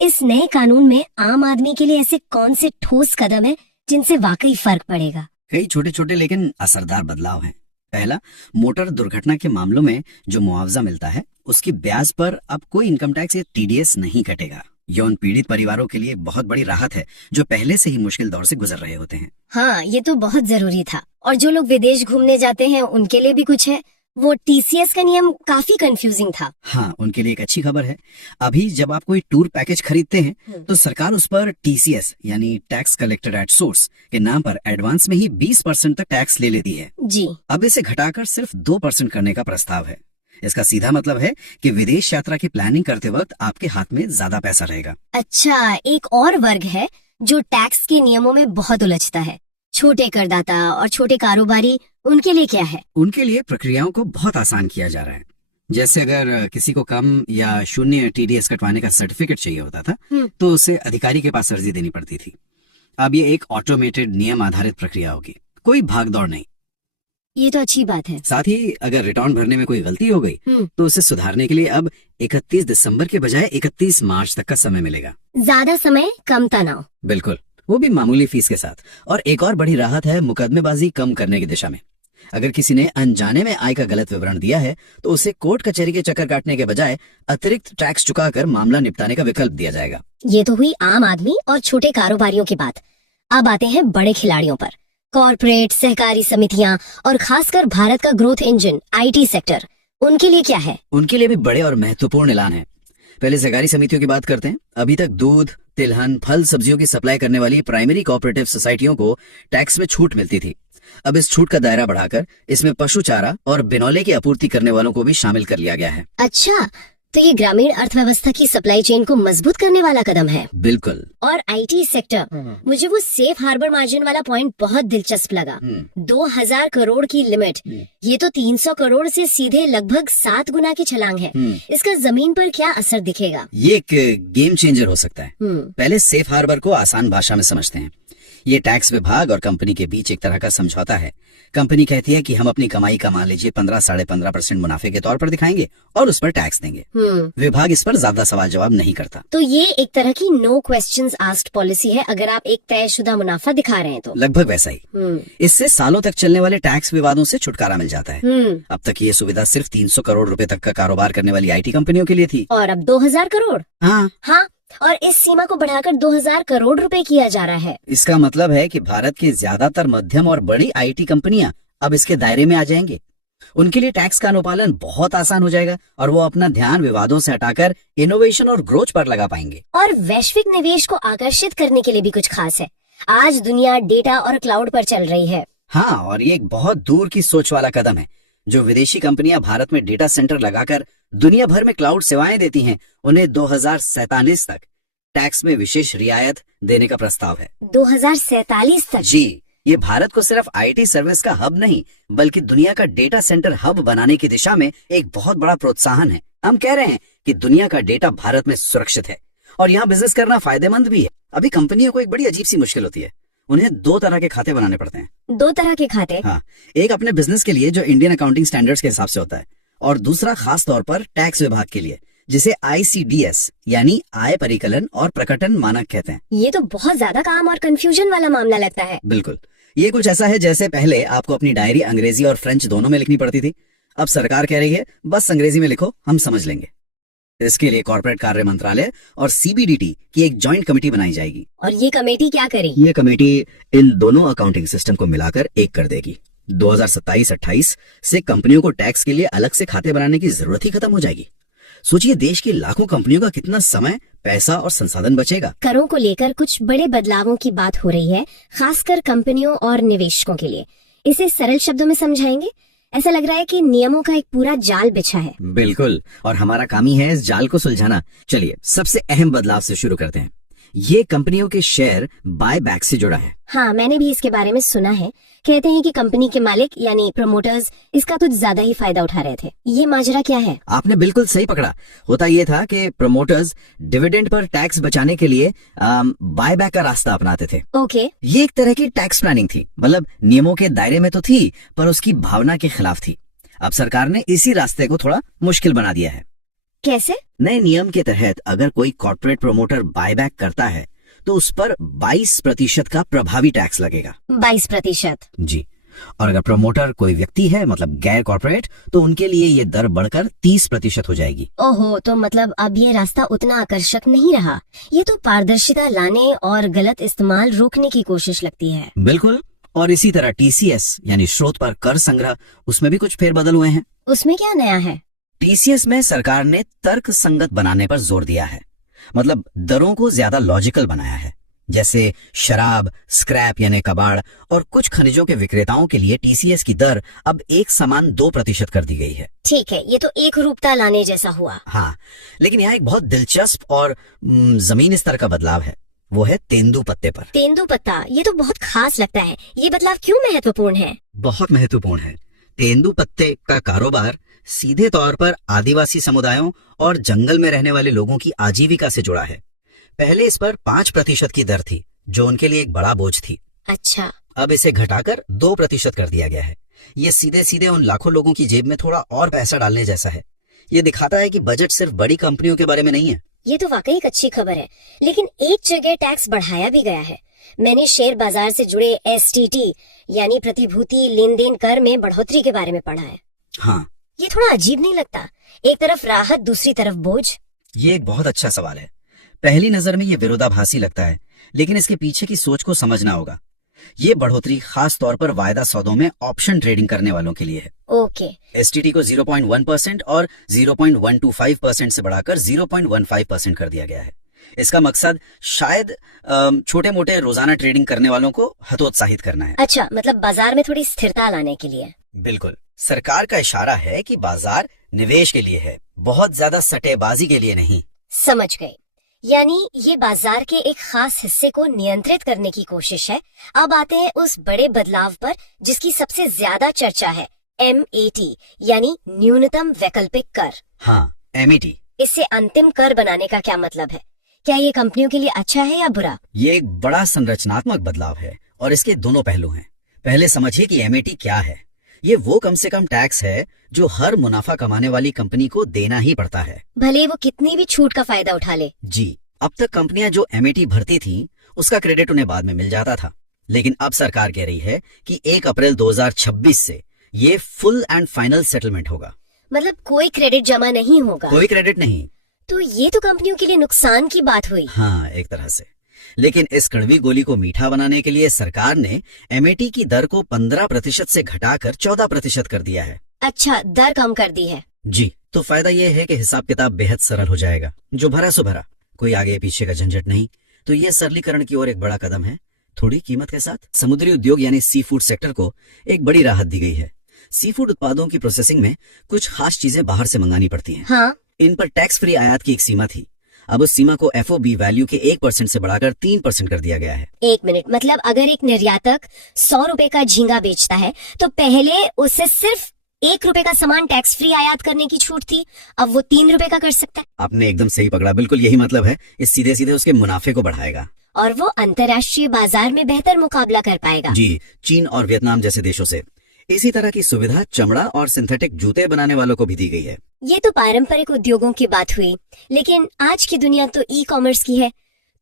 इस नए कानून में आम आदमी के लिए ऐसे कौन से ठोस कदम है जिनसे वाकई फर्क पड़ेगा? कई छोटे छोटे लेकिन असरदार बदलाव हैं। पहला, मोटर दुर्घटना के मामलों में जो मुआवजा मिलता है उसकी ब्याज पर अब कोई इनकम टैक्स या टीडीएस नहीं कटेगा। यौन पीड़ित परिवारों के लिए बहुत बड़ी राहत है जो पहले से ही मुश्किल दौर से गुजर रहे होते हैं। हाँ, ये तो बहुत जरूरी था। और जो लोग विदेश घूमने जाते हैं उनके लिए भी कुछ है। वो टीसीएस का नियम काफी कंफ्यूजिंग था। हाँ, उनके लिए एक अच्छी खबर है। अभी जब आप कोई टूर पैकेज खरीदते हैं तो सरकार उस पर टीसीएस यानी टैक्स कलेक्टेड एट सोर्स के नाम पर एडवांस में ही 20% तक टैक्स ले लेती है जी। अब इसे घटाकर सिर्फ 2% करने का प्रस्ताव है। इसका सीधा मतलब है कि विदेश यात्रा की प्लानिंग करते वक्त आपके हाथ में ज्यादा पैसा रहेगा। अच्छा, एक और वर्ग है जो टैक्स के नियमों में बहुत उलझता है। छोटे करदाता और छोटे कारोबारी, उनके लिए क्या है? उनके लिए प्रक्रियाओं को बहुत आसान किया जा रहा है। जैसे अगर किसी को कम या शून्य टीडीएस कटवाने का सर्टिफिकेट चाहिए होता था तो उसे अधिकारी के पास अर्जी देनी पड़ती थी। अब ये एक ऑटोमेटेड नियम आधारित प्रक्रिया होगी, कोई भागदौड़ नहीं। ये तो अच्छी बात है। साथ ही अगर रिटर्न भरने में कोई गलती हो गई तो उसे सुधारने के लिए अब 31 दिसंबर के बजाय 31 मार्च तक का समय मिलेगा। ज्यादा समय, कम तनाव। बिल्कुल, वो भी मामूली फीस के साथ। और एक और बड़ी राहत है मुकदमेबाजी कम करने की दिशा में। अगर किसी ने अनजाने में आय का गलत विवरण दिया है तो उसे कोर्ट कचहरी के चक्कर काटने के बजाय अतिरिक्त टैक्स चुकाकर मामला निपटाने का विकल्प दिया जाएगा। ये तो हुई आम आदमी और छोटे कारोबारियों की बात। अब आते हैं बड़े खिलाड़ियों पर। कॉर्पोरेट, सहकारी समितियां और खासकर भारत का ग्रोथ इंजन आईटी सेक्टर, उनके लिए क्या है? उनके लिए भी बड़े और महत्वपूर्ण ऐलान है। पहले सहकारी समितियों की बात करते हैं। अभी तक दूध, तिलहन, फल, सब्जियों की सप्लाई करने वाली प्राइमरी कोऑपरेटिव सोसाइटियों को टैक्स में छूट मिलती थी। अब इस छूट का दायरा बढ़ाकर इसमें पशु चारा और बिनौले की आपूर्ति करने वालों को भी शामिल कर लिया गया है। अच्छा, तो ये ग्रामीण अर्थव्यवस्था की सप्लाई चेन को मजबूत करने वाला कदम है। बिल्कुल। और आईटी सेक्टर, मुझे वो सेफ हार्बर मार्जिन वाला पॉइंट बहुत दिलचस्प लगा। 2000 करोड़ की लिमिट, ये तो 300 करोड़ से सीधे लगभग 7 गुना की छलांग है। इसका जमीन पर क्या असर दिखेगा? ये एक गेम चेंजर हो सकता है। पहले सेफ हार्बर को आसान भाषा में समझते हैं। ये टैक्स विभाग और कंपनी के बीच एक तरह का समझौता है। कंपनी कहती है कि हम अपनी कमाई का मान लीजिए 15-15.5% मुनाफे के तौर पर दिखाएंगे और उस पर टैक्स देंगे। विभाग इस पर ज्यादा सवाल जवाब नहीं करता। तो ये एक तरह की नो क्वेश्चंस आस्क्ड पॉलिसी है अगर आप एक तयशुदा मुनाफा दिखा रहे हैं तो। लगभग वैसा ही। इससे सालों तक चलने वाले टैक्स विवादों से छुटकारा मिल जाता है। अब तक ये सुविधा सिर्फ 300 करोड़ रुपए तक का कारोबार करने वाली IT कंपनियों के लिए थी। और अब 2000 करोड़। हाँ, और इस सीमा को बढ़ाकर 2000 करोड़ रुपए किया जा रहा है। इसका मतलब है कि भारत की ज्यादातर मध्यम और बड़ी IT कंपनियां अब इसके दायरे में आ जाएंगे। उनके लिए टैक्स का अनुपालन बहुत आसान हो जाएगा और वो अपना ध्यान विवादों से हटाकर इनोवेशन और ग्रोथ पर लगा पाएंगे। और वैश्विक निवेश को आकर्षित करने के लिए भी कुछ खास है। आज दुनिया डेटा और क्लाउड पर चल रही है। हाँ, और ये एक बहुत दूर की सोच वाला कदम है। जो विदेशी कंपनियां भारत में डेटा सेंटर लगाकर दुनिया भर में क्लाउड सेवाएं देती हैं, उन्हें 2047 तक टैक्स में विशेष रियायत देने का प्रस्ताव है। 2047 तक? जी, ये भारत को सिर्फ IT सर्विस का हब नहीं बल्कि दुनिया का डेटा सेंटर हब बनाने की दिशा में एक बहुत बड़ा प्रोत्साहन है। हम कह रहे हैं कि दुनिया का डेटा भारत में सुरक्षित है और यहाँ बिजनेस करना फायदेमंद भी है। अभी कंपनियों को एक बड़ी अजीब सी मुश्किल होती है। उन्हें 2 तरह के खाते बनाने पड़ते हैं। 2 तरह के खाते? हाँ, एक अपने बिजनेस के लिए जो इंडियन अकाउंटिंग स्टैंडर्ड्स के हिसाब से होता है और दूसरा खास तौर पर टैक्स विभाग के लिए जिसे ICDS यानी आय परिकलन और प्रकटन मानक कहते हैं। ये तो बहुत ज्यादा काम और कंफ्यूजन वाला मामला लगता है। बिल्कुल, ये कुछ ऐसा है जैसे पहले आपको अपनी डायरी अंग्रेजी और फ्रेंच दोनों में लिखनी पड़ती थी। अब सरकार कह रही है बस अंग्रेजी में लिखो, हम समझ लेंगे। इसके लिए कॉर्पोरेट कार्य मंत्रालय और CBDT की एक जॉइंट कमेटी बनाई जाएगी। और ये कमेटी क्या करेगी? ये कमेटी इन दोनों अकाउंटिंग सिस्टम को मिलाकर एक कर देगी। 2027-28 से कंपनियों को टैक्स के लिए अलग से खाते बनाने की जरूरत ही खत्म हो जाएगी। सोचिए देश की लाखों कंपनियों का कितना समय, पैसा और संसाधन बचेगा। करों को लेकर कुछ बड़े बदलावों की बात हो रही है, खासकर कंपनियों और निवेशकों के लिए। इसे सरल शब्दों में समझाएंगे? ऐसा लग रहा है कि नियमों का एक पूरा जाल बिछा है। बिल्कुल, और हमारा काम ही है इस जाल को सुलझाना। चलिए सबसे अहम बदलाव से शुरू करते हैं। ये कंपनियों के शेयर बाय बैक से जुड़ा है। हाँ, मैंने भी इसके बारे में सुना है। कहते हैं कि कंपनी के मालिक यानी प्रमोटर्स इसका कुछ ज्यादा ही फायदा उठा रहे थे। ये माजरा क्या है? आपने बिल्कुल सही पकड़ा। होता ये था कि प्रमोटर्स डिविडेंड पर टैक्स बचाने के लिए बाय बैक का रास्ता अपनाते थे। ओके। ये एक तरह की टैक्स प्लानिंग थी, मतलब नियमों के दायरे में तो थी पर उसकी भावना के खिलाफ थी। अब सरकार ने इसी रास्ते को थोड़ा मुश्किल बना दिया है। कैसे? नए नियम के तहत अगर कोई कॉर्पोरेट प्रमोटर बायबैक करता है तो उस पर 22% का प्रभावी टैक्स लगेगा। 22%? जी, और अगर प्रमोटर कोई व्यक्ति है मतलब गैर कॉर्पोरेट तो उनके लिए ये दर बढ़कर 30% हो जाएगी। ओहो, तो मतलब अब ये रास्ता उतना आकर्षक नहीं रहा। ये तो पारदर्शिता लाने और गलत इस्तेमाल रोकने की कोशिश लगती है। बिल्कुल, और इसी तरह TCS यानी स्रोत पर कर संग्रह, उसमें भी कुछ फेरबदल हुए हैं। उसमें क्या नया है? TCS में सरकार ने तर्क संगत बनाने पर जोर दिया है, मतलब दरों को ज्यादा लॉजिकल बनाया है। जैसे शराब, स्क्रैप यानी कबाड़ और कुछ खनिजों के विक्रेताओं के लिए TCS की दर अब एक समान 2% कर दी गई है। ठीक है, ये तो एक रूपता लाने जैसा हुआ। हाँ, लेकिन यहाँ एक बहुत दिलचस्प और जमीन स्तर का बदलाव है, वो है तेंदुपत्ते पर। तेंदुपत्ता, ये तो बहुत खास लगता है। ये बदलाव क्यों महत्वपूर्ण है? बहुत महत्वपूर्ण है। तेंदुपत्ते का कारोबार सीधे तौर पर आदिवासी समुदायों और जंगल में रहने वाले लोगों की आजीविका से जुड़ा है। पहले इस पर 5% की दर थी जो उनके लिए एक बड़ा बोझ थी। अच्छा। अब इसे घटाकर 2% कर दिया गया है। ये सीधे सीधे उन लाखों लोगों की जेब में थोड़ा और पैसा डालने जैसा है। ये दिखाता है कि बजट सिर्फ बड़ी कंपनियों के बारे में नहीं है। ये तो वाकई एक अच्छी खबर है, लेकिन एक जगह टैक्स बढ़ाया भी गया है। मैंने शेयर बाजार से जुड़े STT यानी प्रतिभूति लेन देन कर में बढ़ोतरी के बारे में पढ़ा है। हाँ, ये थोड़ा अजीब नहीं लगता? एक तरफ राहत, दूसरी तरफ बोझ। ये एक बहुत अच्छा सवाल है। पहली नजर में ये विरोधाभासी लगता है, लेकिन इसके पीछे की सोच को समझना होगा। ये बढ़ोतरी खास तौर पर वायदा सौदों में ऑप्शन ट्रेडिंग करने वालों के लिए है। ओके। STT को 0.1% और 0.125% से बढ़ाकर 0.15% कर दिया गया है। इसका मकसद शायद छोटे मोटे रोजाना ट्रेडिंग करने वालों को हतोत्साहित करना है। अच्छा, मतलब बाजार में थोड़ी स्थिरता लाने के लिए। बिल्कुल, सरकार का इशारा है कि बाजार निवेश के लिए है, बहुत ज्यादा सट्टेबाजी के लिए नहीं। समझ गई। यानी ये बाजार के एक खास हिस्से को नियंत्रित करने की कोशिश है। अब आते हैं उस बड़े बदलाव पर जिसकी सबसे ज्यादा चर्चा है, MAT यानी न्यूनतम वैकल्पिक कर। हाँ, MET। इससे अंतिम कर बनाने का क्या मतलब है? क्या ये कंपनियों के लिए अच्छा है या बुरा? ये एक बड़ा संरचनात्मक बदलाव है और इसके दोनों पहलू हैं। पहले समझिए कि एमएटी क्या है। ये वो कम से कम टैक्स है जो हर मुनाफा कमाने वाली कंपनी को देना ही पड़ता है, भले वो कितनी भी छूट का फायदा उठा ले। जी। अब तक कंपनियां जो एमएटी भरती थीं, उसका क्रेडिट उन्हें बाद में मिल जाता था, लेकिन अब सरकार कह रही है कि 1 अप्रैल 2026 से ये फुल एंड फाइनल सेटलमेंट होगा। मतलब कोई क्रेडिट जमा नहीं होगा? कोई क्रेडिट नहीं। तो ये तो कंपनियों के लिए नुकसान की बात हुई। हाँ, एक तरह से। लेकिन इस कड़वी गोली को मीठा बनाने के लिए सरकार ने एमएटी की दर को 15% से घटाकर 14% कर दिया है। अच्छा, दर कम कर दी है। जी, तो फायदा ये है कि हिसाब किताब बेहद सरल हो जाएगा। जो भरा सो भरा, कोई आगे पीछे का झंझट नहीं। तो ये सरलीकरण की ओर एक बड़ा कदम है, थोड़ी कीमत के साथ। समुद्री उद्योग यानी सी फूड सेक्टर को एक बड़ी राहत दी गई है। सी फूड उत्पादों की प्रोसेसिंग में कुछ खास चीजें बाहर से मंगानी पड़ती हैं। हाँ, इन पर टैक्स फ्री आयात की एक सीमा थी। अब उस सीमा को एफओबी वैल्यू के 1% से बढ़ाकर 3% कर दिया गया है। 1 मिनट, मतलब अगर एक निर्यातक 100 रुपए का झींगा बेचता है तो पहले उससे सिर्फ 1 रुपए का सामान टैक्स फ्री आयात करने की छूट थी, अब वो 3 रुपए का कर सकता है। आपने एकदम सही पकड़ा, बिल्कुल यही मतलब है। इस सीधे सीधे उसके मुनाफे को बढ़ाएगा और वो अंतर्राष्ट्रीय बाजार में बेहतर मुकाबला कर पाएगा। जी, चीन और वियतनाम जैसे देशों से। इसी तरह की सुविधा चमड़ा और सिंथेटिक जूते बनाने वालों को भी दी गई है। ये तो पारंपरिक उद्योगों की बात हुई, लेकिन आज की दुनिया तो ई कॉमर्स की है।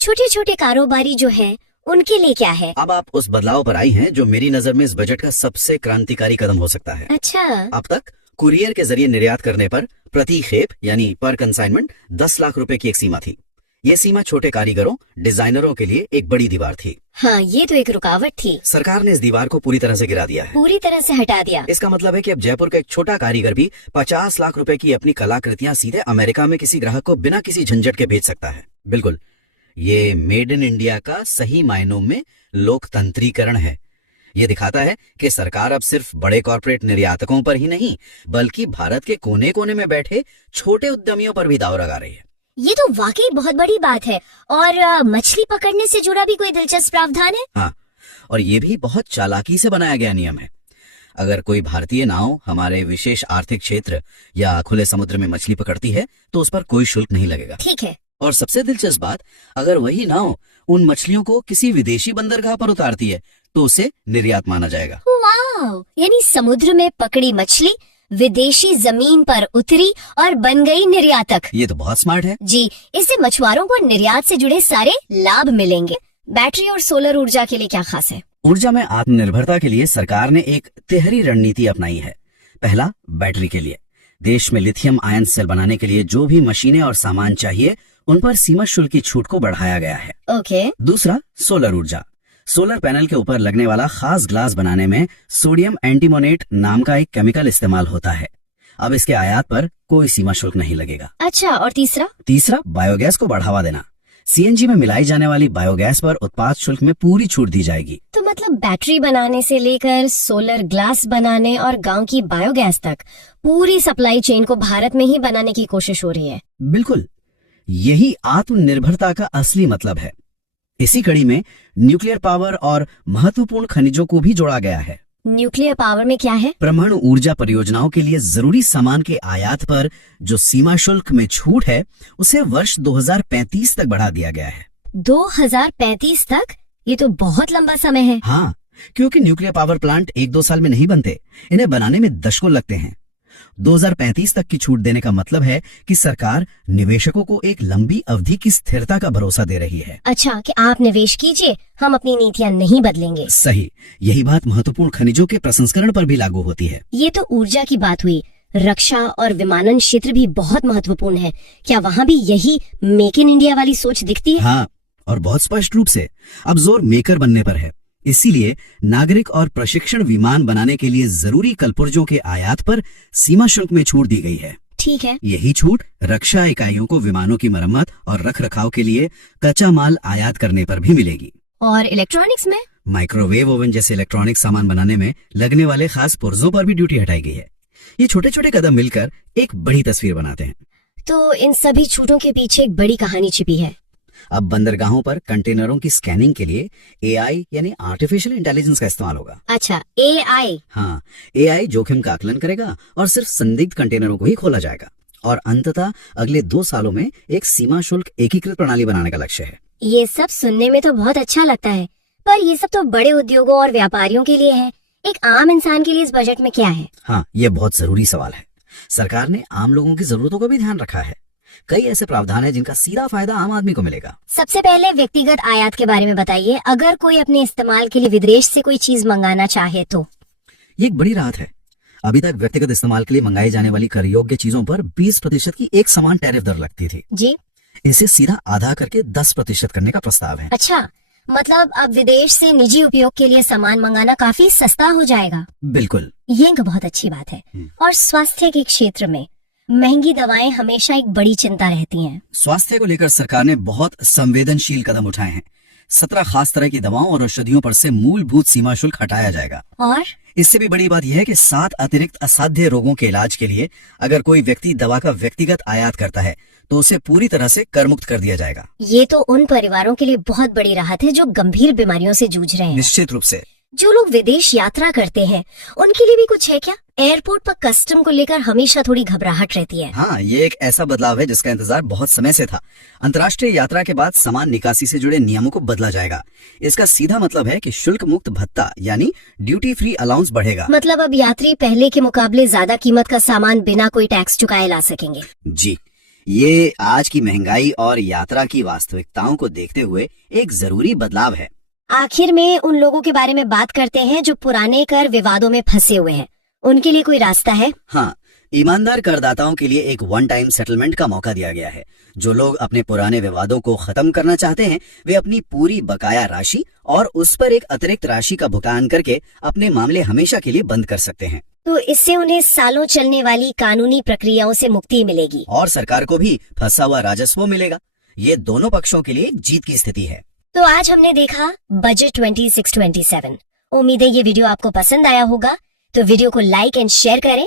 छोटे छोटे कारोबारी जो हैं, उनके लिए क्या है? अब आप उस बदलाव पर आई हैं जो मेरी नजर में इस बजट का सबसे क्रांतिकारी कदम हो सकता है। अच्छा, अब तक कुरियर के जरिए निर्यात करने पर प्रति खेप यानी पर कंसाइनमेंट 10 लाख रुपए की एक सीमा थी। ये सीमा छोटे कारीगरों, डिजाइनरों के लिए एक बड़ी दीवार थी। हाँ, ये तो एक रुकावट थी। सरकार ने इस दीवार को पूरी तरह से गिरा दिया है। पूरी तरह से हटा दिया। इसका मतलब है कि अब जयपुर का एक छोटा कारीगर भी 50 लाख रुपए की अपनी कलाकृतियां सीधे अमेरिका में किसी ग्राहक को बिना किसी झंझट के भेज सकता है। बिल्कुल, ये मेड इन इंडिया का सही मायनों में लोकतंत्रीकरण है। ये दिखाता है कि सरकार अब सिर्फ बड़े कॉर्पोरेट निर्यातकों पर ही नहीं, बल्कि भारत के कोने कोने में बैठे छोटे उद्यमियों पर भी दाव लगा रही है। ये तो वाकई बहुत बड़ी बात है। और मछली पकड़ने से जुड़ा भी कोई दिलचस्प प्रावधान है? हाँ, और ये भी बहुत चालाकी से बनाया गया नियम है। अगर कोई भारतीय नाव हमारे विशेष आर्थिक क्षेत्र या खुले समुद्र में मछली पकड़ती है तो उस पर कोई शुल्क नहीं लगेगा। ठीक है। और सबसे दिलचस्प बात, अगर वही नाव उन मछलियों को किसी विदेशी बंदरगाह पर उतारती है तो उसे निर्यात माना जाएगा। वाह! यानी समुद्र में पकड़ी मछली विदेशी जमीन पर उतरी और बन गई निर्यातक। ये तो बहुत स्मार्ट है। जी, इससे मछुआरों को निर्यात से जुड़े सारे लाभ मिलेंगे। बैटरी और सोलर ऊर्जा के लिए क्या खास है? ऊर्जा में आत्मनिर्भरता के लिए सरकार ने एक तिहरी रणनीति अपनाई है। पहला, बैटरी के लिए देश में लिथियम आयन सेल बनाने के लिए जो भी मशीनें और सामान चाहिए उन पर सीमा शुल्क की छूट को बढ़ाया गया है। ओके। दूसरा, सोलर ऊर्जा। सोलर पैनल के ऊपर लगने वाला खास ग्लास बनाने में सोडियम एंटीमोनेट नाम का एक केमिकल इस्तेमाल होता है। अब इसके आयात पर कोई सीमा शुल्क नहीं लगेगा। अच्छा, और तीसरा? तीसरा, बायोगैस को बढ़ावा देना। सीएनजी में मिलाई जाने वाली बायोगैस पर उत्पाद शुल्क में पूरी छूट दी जाएगी। तो मतलब बैटरी बनाने से लेकर सोलर ग्लास बनाने और गांव की बायोगैस तक पूरी सप्लाई चेन को भारत में ही बनाने की कोशिश हो रही है। बिल्कुल, यही आत्मनिर्भरता का असली मतलब है। इसी कड़ी में न्यूक्लियर पावर और महत्वपूर्ण खनिजों को भी जोड़ा गया है। न्यूक्लियर पावर में क्या है? परमाणु ऊर्जा परियोजनाओं के लिए जरूरी सामान के आयात पर जो सीमा शुल्क में छूट है उसे वर्ष 2035 तक बढ़ा दिया गया है। 2035 तक? ये तो बहुत लंबा समय है। हाँ, क्योंकि न्यूक्लियर पावर प्लांट 1-2 साल में नहीं बनते, इन्हें बनाने में दशकों लगते हैं। 2035 तक की छूट देने का मतलब है कि सरकार निवेशकों को एक लंबी अवधि की स्थिरता का भरोसा दे रही है। अच्छा, कि आप निवेश कीजिए, हम अपनी नीतियाँ नहीं बदलेंगे। सही, यही बात महत्वपूर्ण खनिजों के प्रसंस्करण पर भी लागू होती है। ये तो ऊर्जा की बात हुई। रक्षा और विमानन क्षेत्र भी बहुत महत्वपूर्ण है। क्या वहाँ भी यही मेक इन इंडिया वाली सोच दिखती है? हाँ, और बहुत स्पष्ट रूप से। अब जोर मेकर बनने पर है। इसीलिए नागरिक और प्रशिक्षण विमान बनाने के लिए जरूरी कलपुर्जों के आयात पर सीमा शुल्क में छूट दी गई है। ठीक है। यही छूट रक्षा इकाइयों को विमानों की मरम्मत और रखरखाव के लिए कच्चा माल आयात करने पर भी मिलेगी। और इलेक्ट्रॉनिक्स में? माइक्रोवेव ओवन जैसे इलेक्ट्रॉनिक सामान बनाने में लगने वाले खास पुर्जों पर भी ड्यूटी हटाई गई है। ये छोटे छोटे कदम मिलकर एक बड़ी तस्वीर बनाते हैं। तो इन सभी छूटों के पीछे एक बड़ी कहानी छिपी है। अब बंदरगाहों पर कंटेनरों की स्कैनिंग के लिए एआई यानी आर्टिफिशियल इंटेलिजेंस का इस्तेमाल होगा। अच्छा, एआई? हाँ, एआई जोखिम का आकलन करेगा और सिर्फ संदिग्ध कंटेनरों को ही खोला जाएगा। और अंततः अगले 2 सालों में एक सीमा शुल्क एकीकृत प्रणाली बनाने का लक्ष्य है। ये सब सुनने में तो बहुत अच्छा लगता है, पर ये सब तो बड़े उद्योगों और व्यापारियों के लिए है। एक आम इंसान के लिए इस बजट में क्या है? हाँ, ये बहुत जरूरी सवाल है। सरकार ने आम लोगों की जरूरतों का भी ध्यान रखा है। कई ऐसे प्रावधान है जिनका सीधा फायदा आम आदमी को मिलेगा। सबसे पहले व्यक्तिगत आयात के बारे में बताइए। अगर कोई अपने इस्तेमाल के लिए विदेश से कोई चीज मंगाना चाहे तो ये एक बड़ी राहत है। अभी तक व्यक्तिगत इस्तेमाल के लिए मंगाई जाने वाली कर योग्य चीजों पर 20% की एक समान टैरिफ दर लगती थी। जी, इसे सीधा आधा करके 10% करने का प्रस्ताव है। अच्छा, मतलब अब विदेश से निजी उपयोग के लिए सामान मंगाना काफी सस्ता हो जाएगा। बिल्कुल, ये एक बहुत अच्छी बात है। और स्वास्थ्य के क्षेत्र में महंगी दवाएं हमेशा एक बड़ी चिंता रहती हैं। स्वास्थ्य को लेकर सरकार ने बहुत संवेदनशील कदम उठाए हैं। 17 खास तरह की दवाओं और औषधियों पर से मूलभूत सीमा शुल्क हटाया जाएगा। और इससे भी बड़ी बात यह है कि 7 अतिरिक्त असाध्य रोगों के इलाज के लिए अगर कोई व्यक्ति दवा का व्यक्तिगत आयात करता है तो उसे पूरी तरह से कर मुक्त कर दिया जाएगा। ये तो उन परिवारों के लिए बहुत बड़ी राहत है जो गंभीर बीमारियों से जूझ रहे हैं। निश्चित रूप से। जो लोग विदेश यात्रा करते हैं उनके लिए भी कुछ है क्या? एयरपोर्ट पर कस्टम को लेकर हमेशा थोड़ी घबराहट रहती है। हाँ, ये एक ऐसा बदलाव है जिसका इंतजार बहुत समय से था। अंतर्राष्ट्रीय यात्रा के बाद सामान निकासी से जुड़े नियमों को बदला जाएगा। इसका सीधा मतलब है कि शुल्क मुक्त भत्ता यानी ड्यूटी फ्री अलाउंस बढ़ेगा। मतलब अब यात्री पहले के मुकाबले ज्यादा कीमत का सामान बिना कोई टैक्स चुकाए ला सकेंगे। जी, ये आज की महंगाई और यात्रा की वास्तविकताओं को देखते हुए एक जरूरी बदलाव है। आखिर में उन लोगों के बारे में बात करते हैं जो पुराने कर विवादों में फंसे हुए हैं। उनके लिए कोई रास्ता है? हाँ, ईमानदार करदाताओं के लिए एक वन टाइम सेटलमेंट का मौका दिया गया है। जो लोग अपने पुराने विवादों को खत्म करना चाहते हैं वे अपनी पूरी बकाया राशि और उस पर एक अतिरिक्त राशि का भुगतान करके अपने मामले हमेशा के लिए बंद कर सकते हैं। तो इससे उन्हें सालों चलने वाली कानूनी प्रक्रियाओं से मुक्ति मिलेगी और सरकार को भी फंसा हुआ राजस्व मिलेगा। ये दोनों पक्षों के लिए एक जीत की स्थिति है। तो आज हमने देखा बजट 2627। उम्मीद है ये वीडियो आपको पसंद आया होगा। तो वीडियो को लाइक एंड शेयर करें